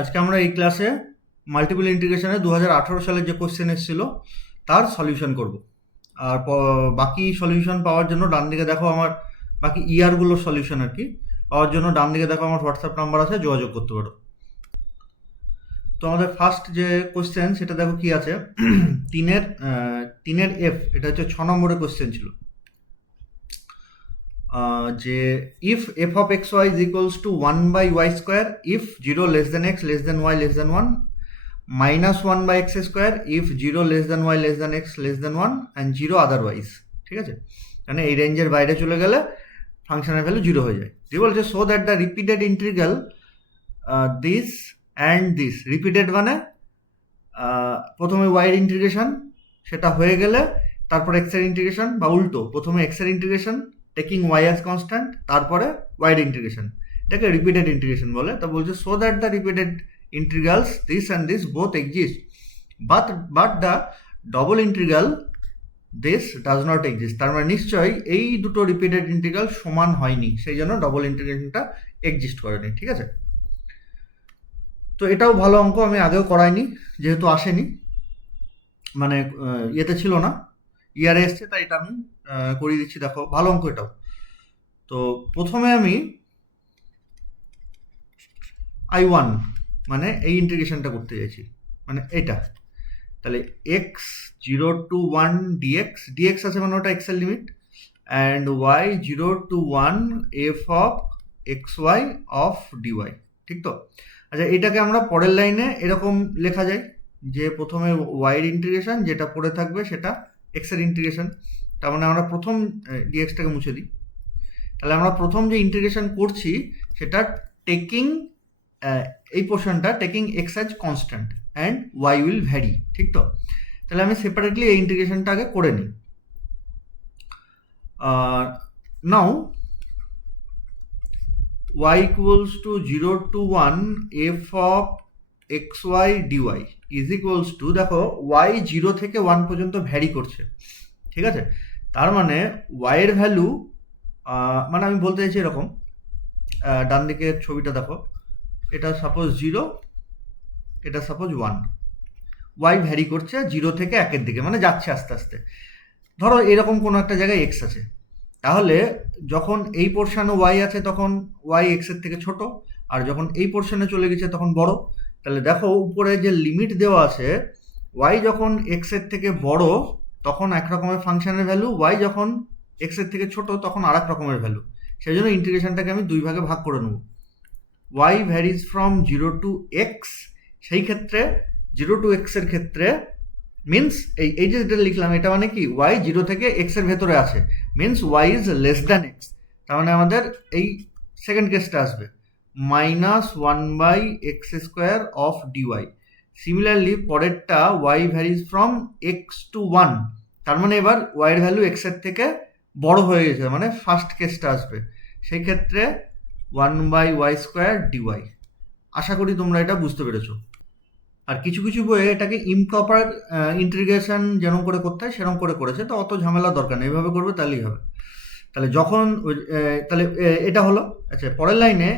আজকে আমরা এই ক্লাসে মাল্টিপল ইন্টিগ্রেশনে 2018 সালে যে কোশ্চেন এসেছিল তার সলিউশন করব। আর বাকি সলিউশন পাওয়ার জন্য ডান দিকে দেখো আমার বাকি ইয়ারগুলোর সলিউশন আর কি পাওয়ার জন্য ডান দিকে দেখো আমার হোয়াটসঅ্যাপ নাম্বার আছে, যোগাযোগ করতে পারো। তো আমাদের ফার্স্ট যে কোশ্চেন সেটা দেখো কি আছে। তিনের এফ, এটা হচ্ছে 6 নম্বরের কোশ্চেন ছিল। যে if f of x y is equals to 1/y² if 0 less than x less than y less than 1, -1/x² if 0 less than y less than x less than 1 and 0 otherwise. ঠিক আছে, মানে এই রেঞ্জের বাইরে চলে গেলে ফাংশনের ভ্যালু 0 হয়ে যায়। যে বলছে so that the repeated integral this and this, repeated মানে প্রথমে ওয়াইয়ের ইন্টিগ্রেশন সেটা হয়ে গেলে তারপর এক্স এর ইন্টিগ্রেশন, বা উল্টো প্রথমে এক্স এর integration taking y as constant তারপরে ওয়াইয়ের ইন্টিগ্রেশন, এটাকে রিপিটেড ইন্টিগ্রেশন বলে। তা বলছে so that the repeated integrals this and this both exist but the double integral this does not exist। তার মানে নিশ্চয়ই এই দুটো রিপিটেড ইন্টিগ্রাল সমান হয়নি, সেই জন্য ডবল ইন্টিগ্রেশনটা এক্সিস্ট করেনি। ঠিক আছে, তো এটাও ভালো অঙ্ক, আমি আগেও করাইনি যেহেতু আসেনি, মানে ইয়েতে ছিল না, ইয়ারে এসছে, তাই এটা আমি করিয়ে দিচ্ছি। দেখো ভালো অঙ্ক এটাও। তো প্রথমে আমি I1 মানে এই ইন্টিগ্রেশনটা করতে চাইছি, মানে এটা। তাহলে এক্স 0 to 1 dx আছে, মানে ওটা এক্স এর limit, and y 0 to 1 f of x y of dy. ঠিক তো? আচ্ছা, এটাকে আমরা পরের লাইনে এরকম লেখা যায় যে প্রথমে ওয়াইয়ের ইন্টিগ্রেশন, যেটা পড়ে থাকবে সেটা এক্স এর ইন্টিগ্রেশন। তার মানে আমরা প্রথম ডিএক্সটাকে মুছে দিই। তাহলে আমরা প্রথম যে ইন্টিগ্রেশন করছি সেটা টেকিং এই পোর্শনটা taking x as constant and y will vary. ঠিক তো? তাহলে আমি সেপারেটলি এই ইন্টিগ্রেশনটা আগে করে নিই। নাও y equals to 0 to 1 f of xy dy is equals to, দেখো y 0 থেকে 1 পর্যন্ত ভ্যারি করছে। ঠিক আছে, তার মানে y এর ভ্যালু, মানে আমি বলতে চাইছি এরকম, ডান দিকের ছবিটা দেখো, এটা সাপোজ 0, এটা সাপোজ 1, ওয়াই ভ্যারি করছে 0 থেকে 1-এর দিকে, মানে যাচ্ছে আস্তে আস্তে। ধরো এরকম কোনো একটা জায়গায় এক্স আছে, তাহলে যখন এই পোর্শনে ওয়াই আছে তখন ওয়াই এক্সের থেকে ছোট, আর যখন এই পোর্শনে চলে গেছে তখন বড়। তাহলে দেখো উপরে যে লিমিট দেওয়া আছে, ওয়াই যখন এক্সের থেকে বড় তখন এক রকমের ফাংশনের ভ্যালু, ওয়াই যখন এক্সের থেকে ছোট তখন আর এক রকমের ভ্যালু। সেই জন্য ইন্টিগ্রেশনটাকে আমি দুই ভাগে ভাগ করে নেব। y varies from 0 to x, সেই ক্ষেত্রে 0 to x এর ক্ষেত্রে মিনস এই যে যেটা লিখলাম এটা মানে কি, y 0 থেকে x এর ভেতরে আছে, means y is less than x। তার মানে আমাদের এই সেকেন্ড কেসটা আসবে -1/x² অফ ডিওয়াই। সিমিলারলি পরেরটা y varies from x to 1, তার মানে এবার y এর ভ্যালু x এর থেকে বড় হয়ে গেছে, মানে ফার্স্ট কেসটা আসবে, সেই ক্ষেত্রে 1/y² dy। আশা করি তোমরা এটা বুঝতে পেরেছো। আর কিছু কিছু বইয়ে এটাকে ইমপ্রপার ইন্টিগ্রেশন যেরকম করে করতে হয় সেরকম করে করেছে, তো অত ঝামেলা দরকার নেই, এইভাবে করবে তাহলেই হবে। তাহলে যখন তাহলে এটা হলো। আচ্ছা, পরের লাইনে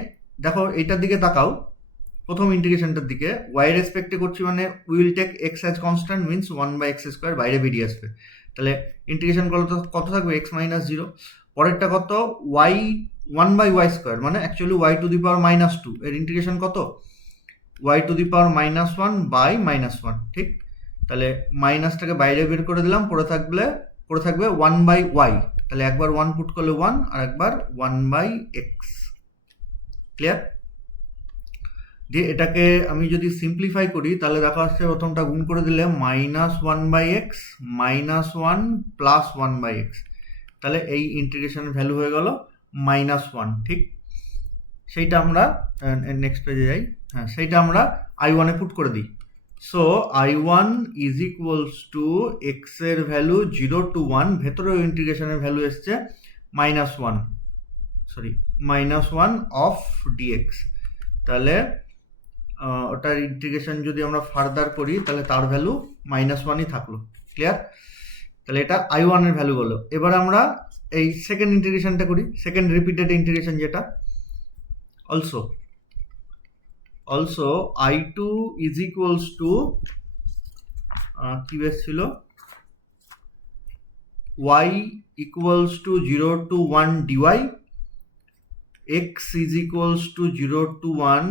দেখো এইটার দিকে তাকাও, প্রথম ইন্টিগ্রেশনটার দিকে ওয়াই রেসপেক্টে করছি, মানে will take x as constant, means 1/x², বাইরে বেরিয়ে আসবে। তাহলে ইন্টিগ্রেশন করলে তো কত থাকবে, x - 0। পরেরটা কত, ওয়াই 1/y², মানে অ্যাকচুয়ালি y টু দি পাওয়ার -2, এর ইন্টিগ্রেশন কত, y টু দি পাওয়ার -1/-1। ঠিক, তাহলে মাইনাসটাকে বাইরে বের করে দিলাম, পড়ে থাকবে 1/y। তাহলে একবার 1 পুট করলে 1, আর একবার 1/x। ক্লিয়ার? দিয়ে এটাকে আমি যদি সিম্পলিফাই করি তাহলে দেখা যাচ্ছে প্রথমটা গুণ করে দিলে -1/x -1 প্লাস 1/x, তাহলে এই ইন্টিগ্রেশনের ভ্যালু হয়ে গেল -1। ঠিক, সেইটা আমরা নেক্সট পেজে যাই। হ্যাঁ, সেইটা আমরা I1 এ পুট করে দিই। So I1 is equals two x এর ভ্যালু 0 to 1, ভেতরে ইন্টিগ্রেশনের ভ্যালু এসছে -1 অফ dx। তাহলে ওটার ইন্টিগ্রেশন যদি আমরা ফার্দার করি তাহলে তার ভ্যালু -1ই থাকলো। ক্লিয়ার? তাহলে এটা I1 এর ভ্যালু হলো। এবার আমরা এই সেকেন্ড ইন্টিগ্রেশনটা করি, সেকেন্ড রিপিটেড ইন্টিগ্রেশন যেটা also also I2 is equals two কি বেশ ছিল y equals to 0 to 1 dy, x is equals to 0 to 1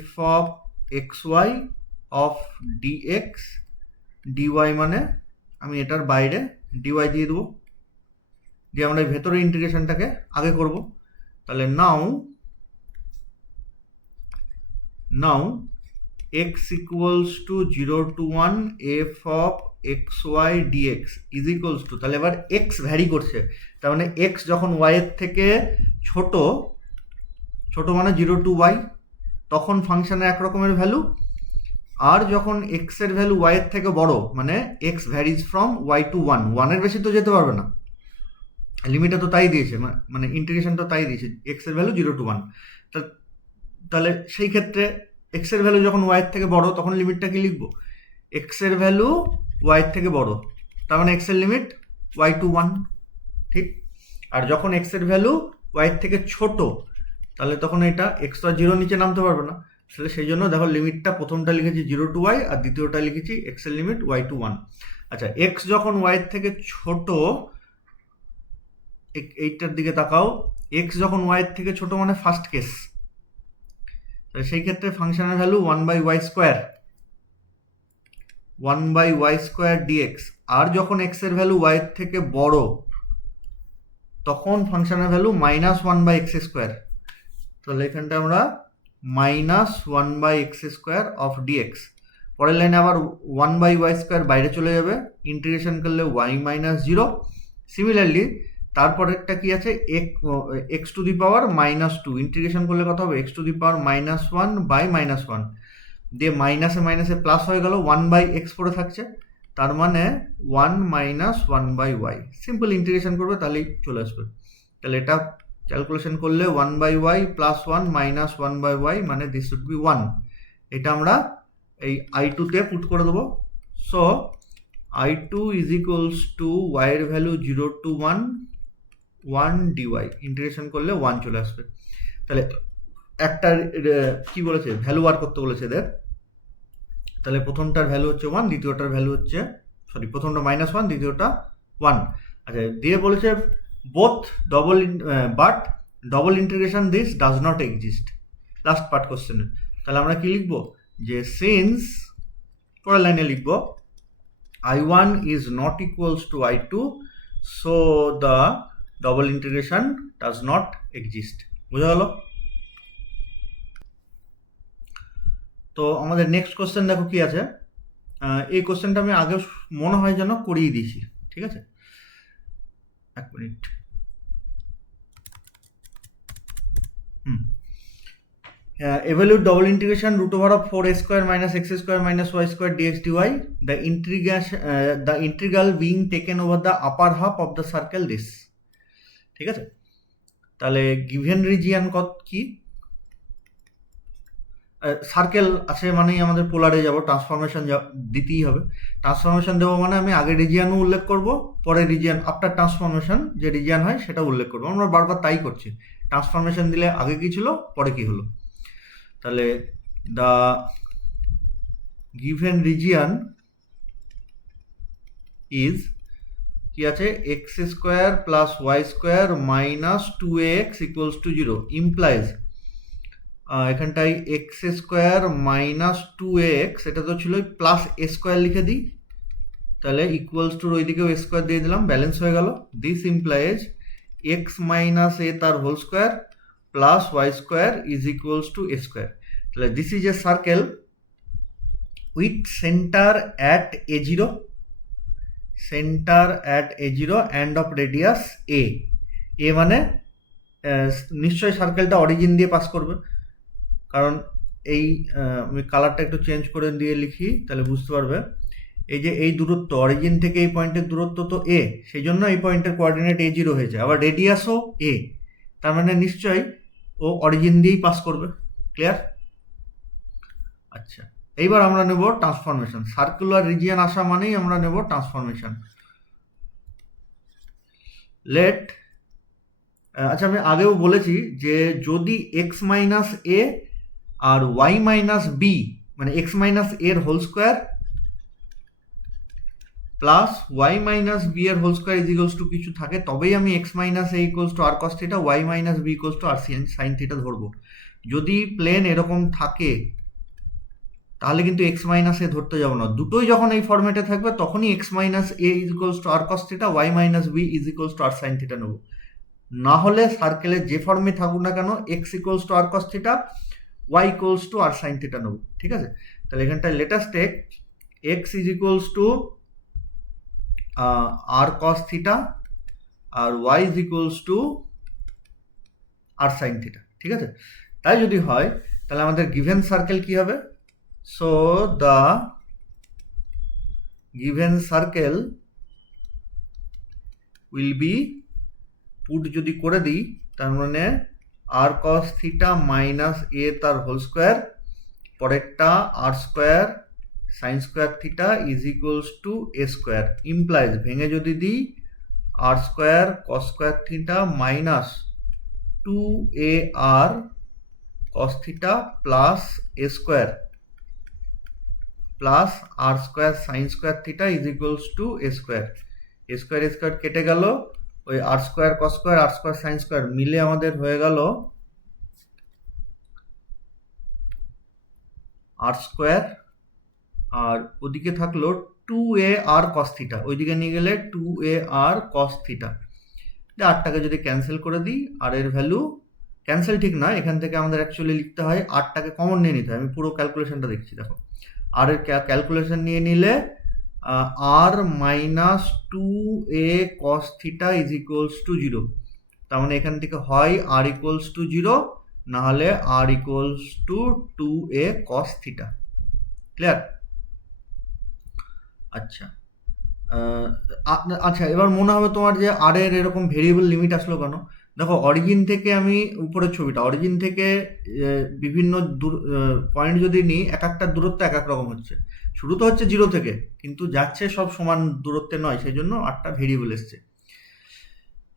f of xy of dx dy, মানে আমি এটার বাইরে dy দিয়ে দেবো, দিয়ে আমরা ভেতরে ইন্টিগ্রেশনটাকে আগে করব। তাহলে নাও x equals to 0 to 1 f of xy dx is equals to, তাহলে এবার x ভ্যারি করছে, তার মানে x যখন y এর থেকে ছোট মানে 0 to y, তখন ফাংশনের এক রকমের ভ্যালু, আর যখন x এর ভ্যালু y এর থেকে বড় মানে x varies from y to 1 এর বেশি তো যেতে পারবে না, লিমিটে তো তাই দিয়েছে, মানে ইন্টিগ্রেশন তো তাই দিয়েছে x এর ভ্যালু 0 to 1। তাহলে সেই ক্ষেত্রে x এর ভ্যালু যখন y এর থেকে বড় তখন লিমিটটা কি লিখবো, x এর ভ্যালু y এর থেকে বড়, তার মানে x এর লিমিট y to 1, ঠিক। আর যখন x এর ভ্যালু y এর থেকে ছোট তাহলে তখন এটা x তো 0 নিচে নামতে পারবে না, তাহলে সেই জন্য দেখো লিমিটটা প্রথমটা লিখেছি 0 to y আর দ্বিতীয়টা লিখেছি x এর লিমিট y to 1। আচ্ছা, x যখন y এর থেকে ছোট, এইটার দিকে তাকাও, x যখন y এর থেকে ছোট মানে ফার্স্ট কেস, সেই ক্ষেত্রে ফাংশনের ভ্যালু 1/y² dx, আর যখন x এর ভ্যালু y এর থেকে বড় তখন ফাংশনের ভ্যালু -1/x², তাহলে এখানটা আমরা -1/x² অফ dx। পরের লাইনে আবার 1/y² বাইরে চলে যাবে, ইন্টিগ্রেশন করলে y -0। সিমিলারলি তারপরেরটা কি আছে, x two the power -2, integration করলে কত হবে, x টু দি পাওয়ার -1/-1, দিয়ে মাইনাসে মাইনাসে প্লাস হয়ে গেল, 1/x পড়ে থাকছে, তার মানে 1 - 1/y। সিম্পল ইন্টিগ্রেশন করবে তাহলেই চলে আসবে। তাহলে এটা ক্যালকুলেশন করলে 1/y + 1 - 1/y, মানে দিস শুড বি 1। এটা আমরা এই I2 তে পুট করে দেবো। So I2 is equals two y এর ভ্যালু 0 to 1 dy, ইন্টিগ্রেশন করলে 1 চলে আসবে। তাহলে একটা কি বলেছে, ভ্যালু বার করতে বলেছে এদের, তাহলে প্রথমটার ভ্যালু হচ্ছে 1, দ্বিতীয়টার ভ্যালু হচ্ছে প্রথমটা -1, দ্বিতীয়টা 1। আচ্ছা, দিয়ে বলেছে both but double integration this does not exist, last part কোশ্চেনের। তাহলে আমরা কি লিখবো, যে সিন্স, পরের লাইনে লিখবো I1 is not equals to I2, so the double integration does not exist। বুঝা গেল? তো আমাদের নেক্সট কোশ্চেন দেখো কি আছে। এই কোশ্চেনটা আমি আগে মনে হয় যেন করিয়ে দিয়েছি, ঠিক আছে, এক minute. Evaluate double integration √4a² - x² - y² dx dy, the integral being taken over the upper half of the circle this। ঠিক আছে, তাহলে গিভেন রিজিয়ান কি, সার্কেল আছে মানেই আমাদের পোলারে যাব, ট্রান্সফরমেশন দিতেই হবে। ট্রান্সফরমেশন দেবো মানে আমি আগে রিজিয়ানও উল্লেখ করব, পরে রিজিয়ান আফটার ট্রান্সফরমেশন যে রিজিয়ান হয় সেটা উল্লেখ করবো। আমরা বারবার তাই করছি, ট্রান্সফরমেশন দিলে আগে কি ছিল পরে কি হলো। তাহলে দ্য গিভেন রিজিয়ান ইজ কি আছে, x² + y² - 2ax = 0 ইমপ্লাইজ, এখানটায় x² - 2ax, এটা তো ছিল প্লাস a² লিখে দিই, তাহলে ইকুয়ালস টু ওইদিকেও a² দিয়ে দিলাম, ব্যালেন্স হয়ে গেল। দিস ইমপ্লাইজ x - a তার whole square plus y² is equals to a²। তাহলে this is a circle with centre at a0, and of radius a মানে নিশ্চয়ই সার্কেলটা অরিজিন দিয়ে পাস করবে, কারণ এই আমি কালারটা একটু চেঞ্জ করে দিয়ে লিখি তাহলে বুঝতে পারবে। এই যে এই দূরত্ব অরিজিন থেকে এই পয়েন্টের দূরত্ব তো a, সেই জন্য এই পয়েন্টের কোঅর্ডিনেট a0 হয়েছে, আবার রেডিয়াসও a, তার মানে নিশ্চয়ই ও অরিজিন দিয়েই পাস করবে। ক্লিয়ার? আচ্ছা, এইবার আমরা নেব ট্রান্সফরমেশন। সার্কুলার রিজিয়ন আসা মানেই আমরা নেব ট্রান্সফরমেশন। লেট, আচ্ছা আমি আগেও বলেছি যে যদি x - a আর ওয়াই মাইনাস বি মানে এক্স মাইনাস এর whole square plus y minus b এর whole square is equals to কিছু থাকে, তবেই আমি x minus a equals to r cos theta, y minus b equals to r sine theta ধরবো। যদি plane এরকম থাকে তাহলে কিন্তু এক্স মাইনাস এ ধরতে যাবো না, দুটোই যখন এই ফর্মেটে থাকবে তখনই x minus a is equals to r cos theta, y minus b is equals to r sine theta নেবো। না হলে সার্কেলের যে ফর্মে থাকুক না কেন x equals to r cos theta, y equals to r sine theta নেবো। ঠিক আছে, তাহলে এখানটায় let's take x is equals to r cos theta আর y is equals to r sine theta. ঠিক আছে, তাই যদি হয় তাহলে আমাদের গিভেন সার্কেল কি হবে? So the given circle will be, put যদি করে দিই তার মানে আর কস থিটা মাইনাস এ তার হোল স্কোয়ার, পরেরটা r square sine square theta is equals to a square, implies ভেঙে যদি দিই r square cos square theta minus 2ar cos theta plus a square plus r square sine square theta is equals to a square. A square a square কেটে গেল, ওই r square cos square r square sine square মিলে আমাদের হয়ে গেল আর square, আর ওদিকে থাকলো 2ar cos theta, ওইদিকে নিয়ে গেলে 2ar cos থিটা। আটটাকে যদি ক্যান্সেল করে দিই আর এর ভ্যালু ক্যান্সেল ঠিক না, এখান থেকে আমাদের অ্যাকচুয়ালি লিখতে হয় আটটাকে কমন নিয়ে নিতে হয়। আমি পুরো ক্যালকুলেশনটা দেখছি, দেখো আর এর ক্যালকুলেশন নিয়ে নিলে r minus 2a cos theta is equals to 0, তার মানে এখান থেকে হয় আর ইকুয়ালস টু 0 না হলে r equals to 2a cos theta. Clear? আচ্ছা আচ্ছা, এবার মনে হবে তোমার যে আর এর এরকম ভেরিয়েবল লিমিট আসলো কেন? দেখো অরিজিন থেকে আমি উপরের ছবিটা, অরিজিন থেকে বিভিন্ন পয়েন্ট যদি নিই এক একটা দূরত্ব এক এক রকম হচ্ছে। শুরু তো হচ্ছে 0 থেকে, কিন্তু যাচ্ছে সব সমান দূরত্বে নয়, সেই জন্য 8টা ভেরিয়েবল এসছে।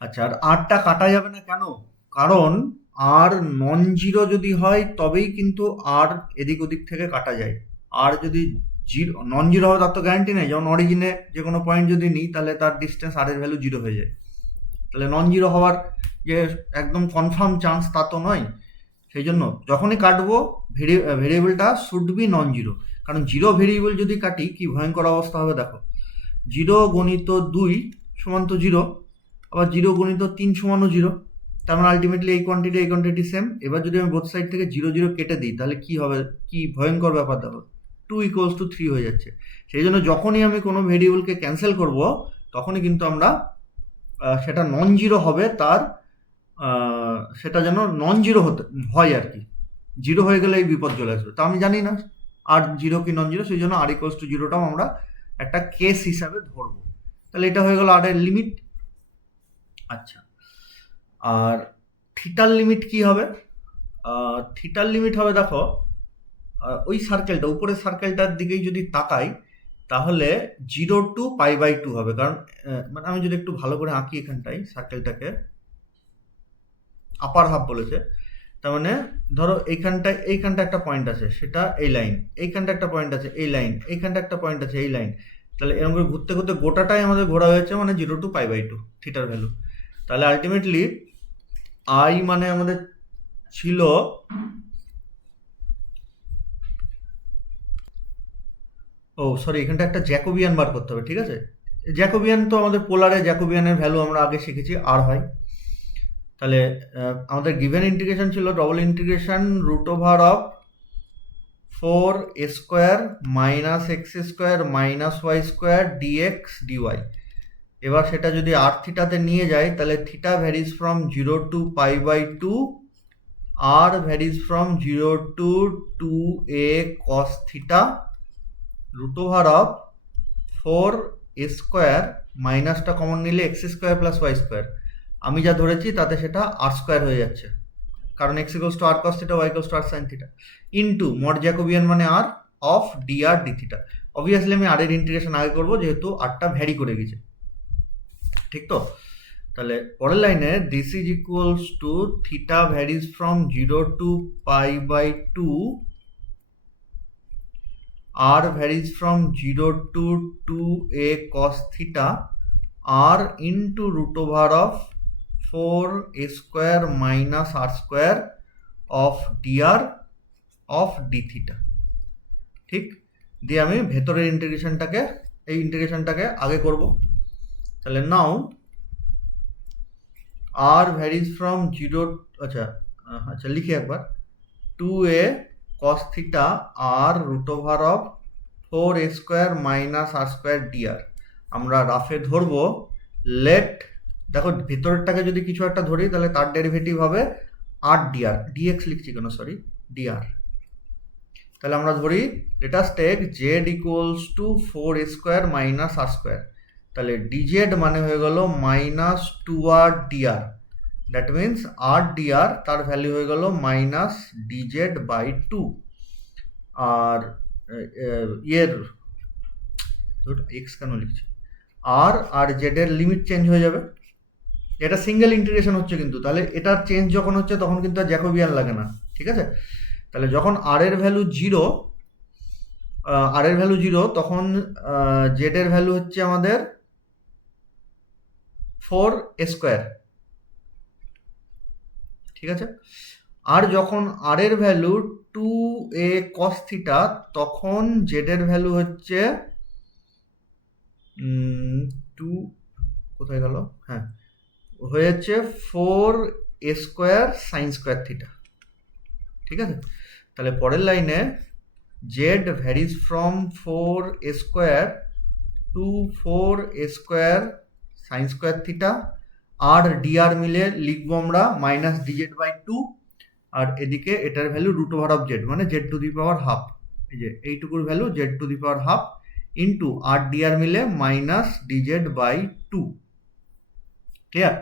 আচ্ছা, আর 8টা কাটা যাবে না কেন? কারণ আর নন জিরো যদি হয় তবেই কিন্তু আর এদিক ওদিক থেকে কাটা যায়। আর যদি জিরো নন জিরো হবে তার তো গ্যারান্টি নেই, যেমন অরিজিনে যে কোনো পয়েন্ট যদি নিই তাহলে তার ডিস্টেন্স আর এর ভ্যালু 0 হয়ে যায়, তাহলে নন জিরো হওয়ার যে একদম কনফার্ম চান্স তা তো নয়। সেই জন্য যখনই কাটবো ভেরিয়েবলটা শুড বি নন জিরো, কারণ জিরো ভেরিয়েবল যদি কাটি কি ভয়ঙ্কর অবস্থা হবে দেখো। 0 গুণিত 2 সমান তো 0, আবার 0 গুণিত 3 সমানও 0, তার মানে আলটিমেটলি এই কোয়ান্টিটি সেম। এবার যদি আমি বোথ সাইড থেকে 0 0 কেটে দিই তাহলে কি হবে, কি ভয়ঙ্কর ব্যাপার দেখো, 2 ইকুয়ালস টু 3 হয়ে যাচ্ছে। সেই জন্য যখনই আমি কোনো ভেরিয়েবলকে ক্যান্সেল করব তখনই কিন্তু আমরা সেটা নন জিরো হবে, তার সেটা যেন নন জিরো হতে হয় আর কি। জিরো হয়ে গেলে এই বিপদ চলে আসবে, তা আমি জানি না আর জিরো কি নন জিরো, সেই জন্য আর ইকুয়ালস টু জিরোটাও আমরা একটা কেস হিসাবে ধরবো। তাহলে এটা হয়ে গেল আর এর লিমিট। আচ্ছা, আর থিটার লিমিট কি হবে? থিটার লিমিট হবে দেখো ওই সার্কেলটা, উপরের সার্কেলটার দিকেই যদি তাকাই তাহলে 0 টু π/2 হবে। কারণ মানে আমি যদি একটু ভালো করে আঁকি এখানটাই সার্কেলটাকে, আপার হাফ বলেছে, তার মানে ধরো এইখানটা একটা পয়েন্ট আছে সেটা এই লাইন, এইখানটা একটা পয়েন্ট আছে এই লাইন, এইখানটা একটা পয়েন্ট আছে এই লাইন, তাহলে এরকম করে ঘুরতে ঘুরতে গোটাটাই আমাদের ঘোরা হয়েছে মানে 0 টু π/2 থিটার ভ্যালু। তাহলে আলটিমেটলি আই মানে আমাদের ছিল এখানটা একটা জ্যাকোবিয়ান বার করতে হবে। ঠিক আছে, জ্যাকোবিয়ান তো আমাদের পোলারে জ্যাকোবিয়ানের ভ্যালু আমরা আগে শিখেছি আর হয়। তাহলে আমাদের গিভেন ইন্টিগ্রেশন ছিল double integration root over of 4a square minus x square minus y square dx dy. এবার সেটা যদি আর থিটাতে নিয়ে যায় তাহলে theta varies from 0 to π/2, r varies from 0 to 2a cos theta root over of 4a square, মাইনাসটা common নিলে x square plus y square, আমি যা ধরেছি তাতে সেটা আর স্কোয়ার হয়ে যাচ্ছে, কারণ x equals to r cos theta, y equals to r sine theta, into mod Jacobian মানে r of d r d theta. Obviously আমি আর এর ইন্টিগ্রেশন আগে করবো যেহেতু আরটা ভ্যারি করে গেছে, ঠিক তো? তাহলে পরের লাইনে this is equals to theta varies from 0 to π/2, r varies from 0 to 2a cos theta, r into root over of 4a square minus r square of dr of d theta। ঠিক, দিয়ে আমি ভেতরের ইন্টিগ্রেশনটাকে আগে করব। তাহলে নাও r varies from 0, আচ্ছা লিখি একবার, 2a cos theta r root over of 4a square minus r square dr। আমরা রাফে ধরবো লেট, দেখো ভেতরটাকে যদি কিছু একটা ধরি তাহলে তার ডেরিভেটিভ হবে r dr, dx লিখছি কেন, সরি dr। তাহলে আমরা ধরি let us take z equals to 4a square minus r square, তাহলে dz মানে হয়ে গেল minus 2r dr, that means r dr তার ভ্যালু হয়ে গেল মাইনাস dz বাই 2। আর এর এক্স কেন লিখছি, আর জেড এর লিমিট চেঞ্জ হয়ে যাবে, এটা সিঙ্গেল ইন্টিগ্রেশন হচ্ছে কিন্তু, তাহলে এটার চেঞ্জ যখন হচ্ছে তখন কিন্তু আর জ্যাকোবিয়ান লাগে না, ঠিক আছে। তাহলে যখন আর এর ভ্যালু জিরো তখন জেড এর ভ্যালু হচ্ছে আমাদের 4a স্কোয়ার, ঠিক আছে। আর যখন আর এর ভ্যালু 2a cos থিটা তখন জেড এর ভ্যালু হচ্ছে 2, কোথায় গেল, হ্যাঁ হয়েছে 4a square sine square theta, ঠিক আছে। তাহলে পরের লাইনে z varies from 4a square to 4a square sine square theta, আর ডিআর মিলে লিখবো আমরা মাইনাস ডিজেড বাই 2, আর এদিকে এটার value root over of z মানে z to the power half, এই যে এইটুকুর value z to the power half into r dr মিলে মাইনাস ডিজেড বাই 2, ক্লিয়ার।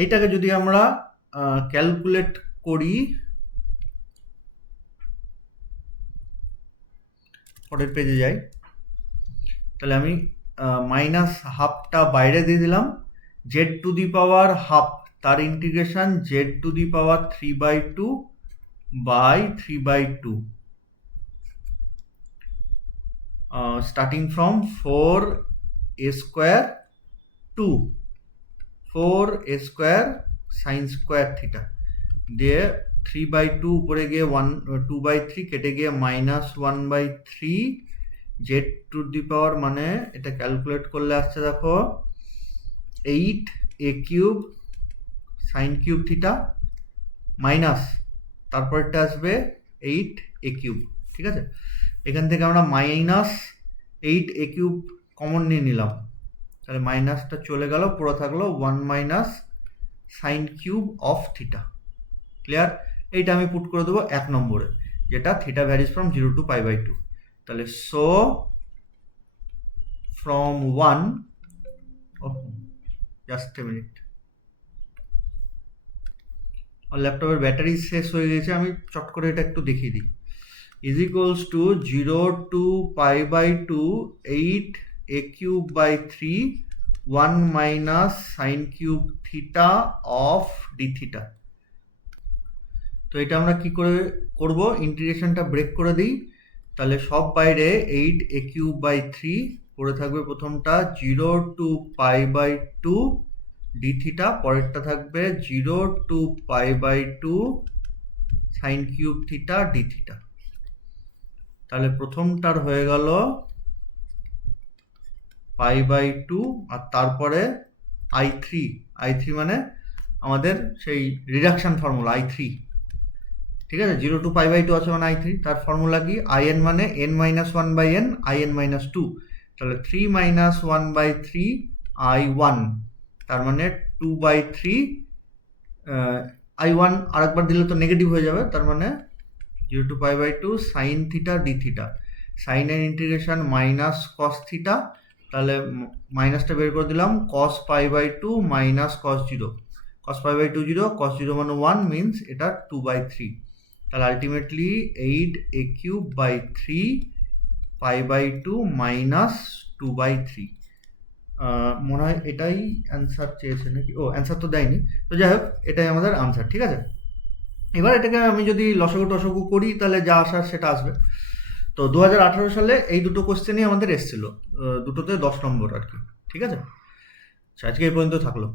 এইটাকে যদি আমরা ক্যালকুলেট করি, পরের পেজে যাই, তাহলে আমি মাইনাস হাফটা বাইরে দিয়ে দিলাম, z to the power half তার integration z to the power 3/2 by 3/2, starting from 4a square to 4a square sine square theta, দিয়ে 3/2 উপরে গিয়ে 2/3 কেটে গিয়ে minus 1/3 z to the power, মানে এটা ক্যালকুলেট করলে আসছে দেখো 8a cube sine cube theta minus তারপরটা আসবে 8a কিউব, ঠিক আছে। এখান থেকে আমরা মাইনাস 8a কিউব কমন নিয়ে নিলাম, তাহলে মাইনাসটা চলে গেল, পুরো থাকলো 1 minus sine cube of theta, clear. এইটা আমি পুট করে দেবো 1 নম্বরে, যেটা থিটা ভ্যারিজ ফ্রম 0 টু π/2। তাহলে so from 1, just a minute, আর ল্যাপটপের ব্যাটারি শেষ হয়ে গেছে, আমি চট করে এটা একটু দেখিয়ে দিই। Is equals to 0 to π/2 8a cube by 3 1 minus sine cube theta of d theta. তো এটা আমরা কি করে করব, ইন্টিগ্রেশনটা ব্রেক করে দিই, তাহলে সব বাইরে 8a কিউব বাই 3 পড়ে থাকবে, প্রথমটা 0 টু π/2 ডি থিটা, পরেরটা থাকবে 0 to π/2 sine cube theta d theta. তাহলে প্রথমটার হয়ে গেল π/2, আর তারপরে i3 মানে আমাদের সেই রিডাকশন ফর্মুলা i3, ঠিক আছে। 0 টু π/2 আছে মানে i3, তার ফর্মুলা কি, in মানে n minus 1/n in minus 2, তাহলে 3 মাইনাস 1/3 i1, তার মানে 2/3 i1 আরেকবার দিলে তো নেগেটিভ হয়ে যাবে, তার মানে 0 to π/2 sine theta d theta, সাইনের ইন্টিগ্রেশন মাইনাস কস থিটা, তাহলে মাইনাসটা বের করে দিলাম, cos π/2 minus cos 0, cos π/2 0, cos 0 মানে 1 মিনস এটা 2/3, তাহলে ultimately 8a cube by 3 π/2 minus 2/3, মনে হয় এটাই অ্যান্সার চেয়েছে নাকি, ও অ্যান্সার তো দেয়নি। তো যাই হোক, এটাই আমাদের আনসার, ঠিক আছে। এবার এটাকে আমি যদি লসাগু টসাগু করি তাহলে যা আসার সেটা আসবে। তো 2018 সালে এই দুটো কোশ্চেনই আমাদের এসেছিল, দুটোতে 10 নম্বর আর কি, ঠিক আছে। আচ্ছা, আজকে এই পর্যন্ত থাকলো।